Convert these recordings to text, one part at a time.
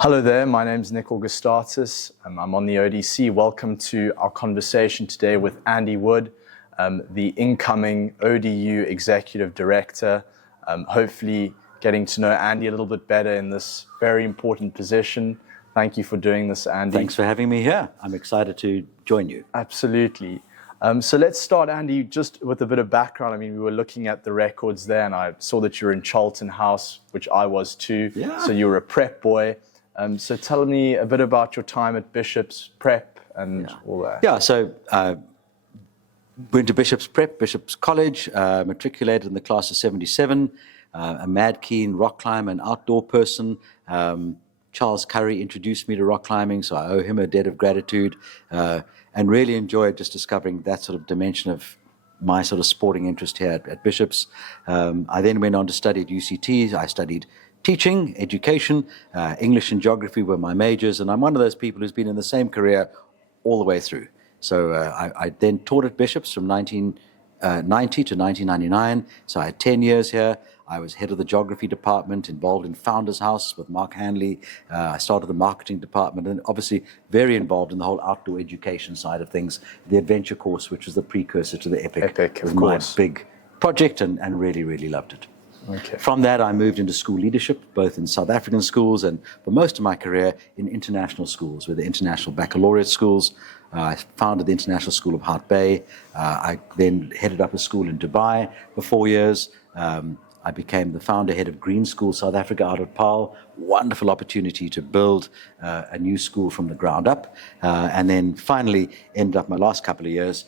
Hello there, my name is Nick Augustatus. I'm on the ODC. Welcome to our conversation today with Andy Wood, the incoming ODU Executive Director. Hopefully getting to know Andy a little bit better in this very important position. Thank you for doing this, Andy. Thanks for having me here. I'm excited to join you. Absolutely. So let's start, Andy, just with a bit of background. I mean, we were looking at the records there, and I saw that you're in Charlton House, which I was too. Yeah. So you were a prep boy. So tell me a bit about your time at Bishop's Prep and all that. Yeah, so went to Bishop's Prep, Bishop's College, matriculated in the class of 77, a mad keen rock climber, an outdoor person. Charles Curry introduced me to rock climbing, so I owe him a debt of gratitude, and really enjoyed just discovering that sort of dimension of my sort of sporting interest here at Bishop's. I then went on to study at UCT. I studied teaching, education, English and geography were my majors, and I'm one of those people who's been in the same career all the way through. So I then taught at Bishop's from 1990 to 1999, so I had 10 years here. I was head of the geography department, involved in Founders House with Mark Hanley. I started the marketing department, and obviously very involved in the whole outdoor education side of things. The adventure course, which was the precursor to the Epic was my big project, and really, really loved it. Okay. From that, I moved into school leadership, both in South African schools and for most of my career in international schools, with the international baccalaureate schools. I founded the International School of Hout Bay. I then headed up a school in Dubai for 4 years. I became the founder head of Green School South Africa out of Paarl. Wonderful opportunity to build a new school from the ground up. And then finally ended up my last couple of years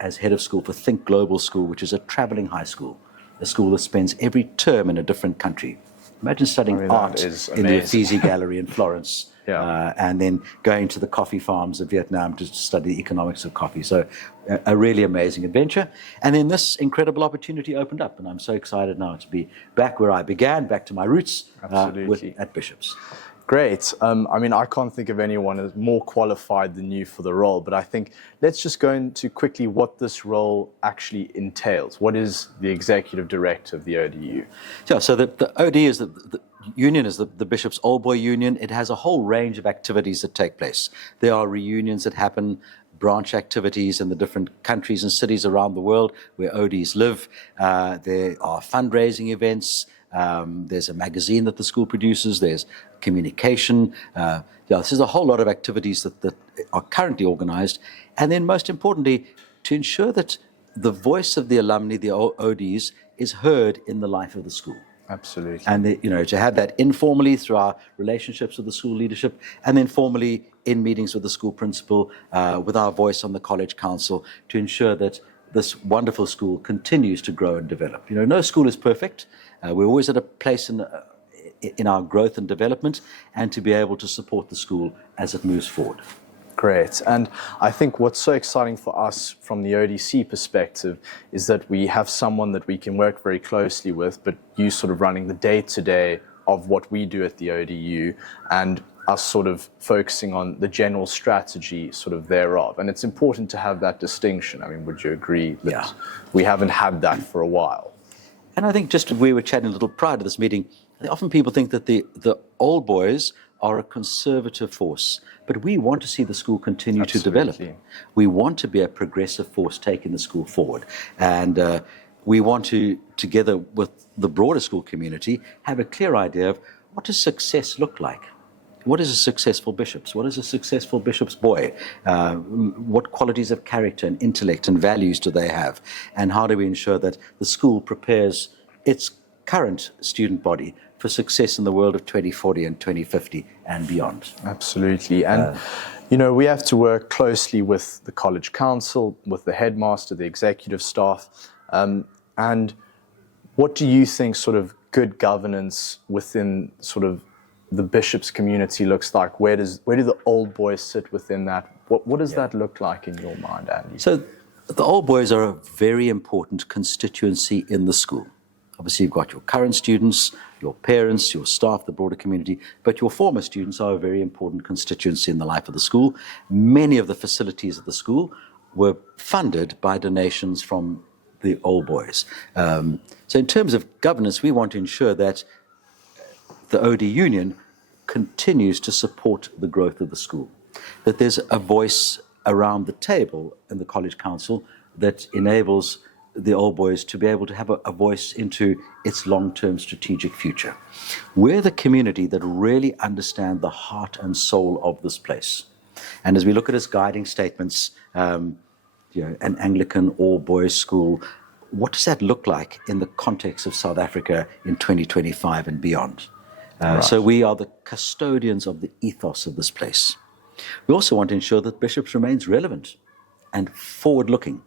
as head of school for Think Global School, which is a traveling high school. A school that spends every term in a different country. Imagine studying art in the Uffizi Gallery in Florence, and then going to the coffee farms of Vietnam to study the economics of coffee. So a really amazing adventure. And then this incredible opportunity opened up, and I'm so excited now to be back where I began, back to my roots at Bishop's. Great. I mean, I can't think of anyone as more qualified than you for the role, but I think let's just go into quickly what this role actually entails. What is the executive director of the ODU? Yeah, so the ODU is the union is the Bishop's Old Boy Union. It has a whole range of activities that take place. There are reunions that happen, branch activities in the different countries and cities around the world where ODs live. There are fundraising events. There's a magazine that the school produces. There's communication. This is a whole lot of activities that are currently organized. And then most importantly, to ensure that the voice of the alumni, the ODs, is heard in the life of the school. Absolutely. And to have that informally through our relationships with the school leadership, and then formally in meetings with the school principal, with our voice on the college council, to ensure that this wonderful school continues to grow and develop. No school is perfect. We're always at a place in our growth and development, and to be able to support the school as it moves forward. Great. And I think what's so exciting for us from the ODC perspective is that we have someone that we can work very closely with, but you sort of running the day-to-day of what we do at the ODU, and us sort of focusing on the general strategy sort of thereof. And it's important to have that distinction. I mean, would you agree that we haven't had that for a while? And I think we were chatting a little prior to this meeting, often people think that the old boys are a conservative force, but we want to see the school continue to develop. We want to be a progressive force taking the school forward. And we want to, together with the broader school community, have a clear idea of what does success look like? What is a successful Bishop's? What is a successful Bishop's boy? What qualities of character and intellect and values do they have? And how do we ensure that the school prepares its current student body for success in the world of 2040 and 2050 and beyond? Absolutely. And, we have to work closely with the college council, with the headmaster, the executive staff. And what do you think sort of good governance within sort of the Bishop's community looks like? Where do the old boys sit within that? What does that look like in your mind, Andy? So the old boys are a very important constituency in the school. Obviously, you've got your current students, your parents, your staff, the broader community, but your former students are a very important constituency in the life of the school. Many of the facilities of the school were funded by donations from the old boys. So in terms of governance, we want to ensure that the OD Union continues to support the growth of the school, that there's a voice around the table in the College Council that enables the Old Boys to be able to have a voice into its long-term strategic future. We're the community that really understand the heart and soul of this place. And as we look at its guiding statements, an Anglican all-boys school, what does that look like in the context of South Africa in 2025 and beyond? Right. So we are the custodians of the ethos of this place. We also want to ensure that Bishops remains relevant and forward-looking.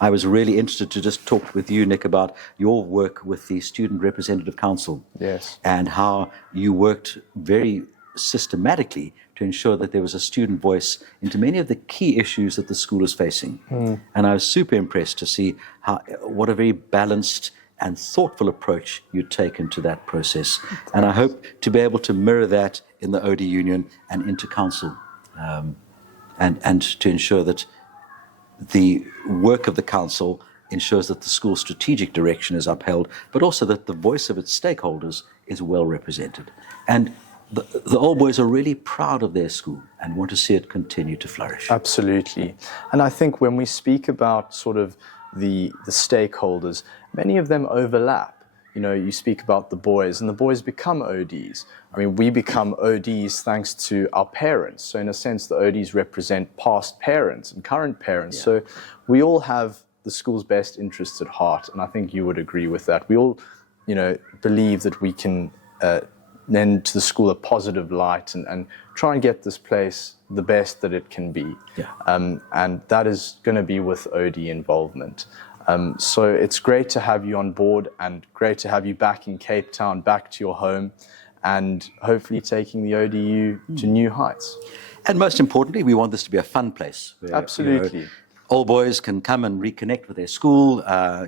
I was really interested to just talk with you, Nick, about your work with the Student Representative Council. Yes. And how you worked very systematically to ensure that there was a student voice into many of the key issues that the school is facing. And I was super impressed to see what a very balanced and thoughtful approach you'd taken to that process. And I hope to be able to mirror that in the OD Union and into council, and to ensure that the work of the council ensures that the school's strategic direction is upheld, but also that the voice of its stakeholders is well represented. And the Old Boys are really proud of their school and want to see it continue to flourish. Absolutely. And I think when we speak about sort of the stakeholders, many of them overlap. You know, you speak about the boys, and the boys become ODs. I mean, we become ODs thanks to our parents. So in a sense, the ODs represent past parents and current parents. Yeah. So we all have the school's best interests at heart, and I think you would agree with that. We all, believe that we can lend to the school a positive light and try and get this place the best that it can be. Yeah. And that is going to be with OD involvement. So it's great to have you on board, and great to have you back in Cape Town, back to your home, and hopefully taking the ODU to new heights. And most importantly, we want this to be a fun place. Where, Absolutely. All boys can come and reconnect with their school,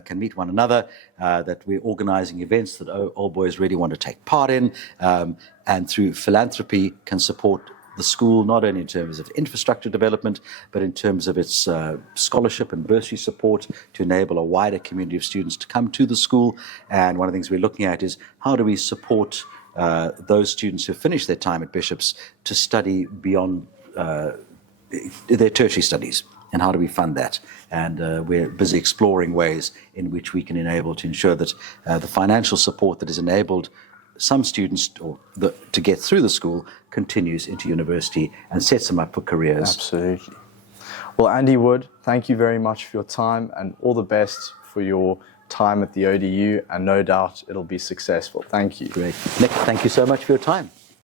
can meet one another, that we're organizing events that all boys really want to take part in, and through philanthropy can support the school, not only in terms of infrastructure development, but in terms of its scholarship and bursary support to enable a wider community of students to come to the school. And one of the things we're looking at is how do we support those students who finish their time at Bishops to study beyond their tertiary studies, and how do we fund that? And we're busy exploring ways in which we can enable to ensure that the financial support that has enabled some students to get through the school continues into university and sets them up for careers. Absolutely. Well, Andy Wood, thank you very much for your time, and all the best for your time at the ODU, and no doubt it'll be successful. Thank you. Great. Nick, thank you so much for your time.